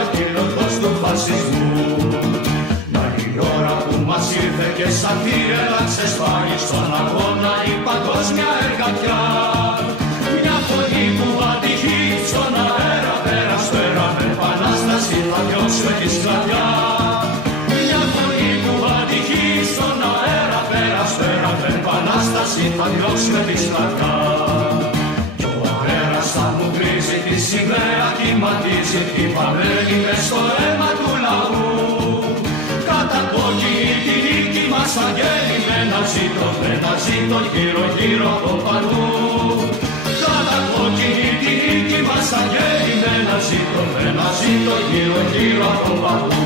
ακύρωτος του φασισμού. Μα η ώρα που μας ήρθε και σαν θύελα ξεσπάει στον αγώνα η παγκόσμια εργατιά. Μια φωνή που αντυχεί στον αέρα πέρα σπέρα, με επανάσταση θα διώξουμε τη σκλαβιά. Μια φωνή που αντυχεί στον αέρα πέρα σπέρα, με επανάσταση θα διώξουμε τη σκλαβιά. Κι ο αέρας θα μου βρίζει, τη σημαία κυματίζει, τη βαμμένη μες στο αίμα του λαού. Κατακόκκινη τη νίκη μας αγγέλει, με ένα ζήτο γύρω γύρω από παντού. Κατακόκκινη τη νίκη μας αγγέλει, με ένα ζήτο γύρω γύρω από παντού.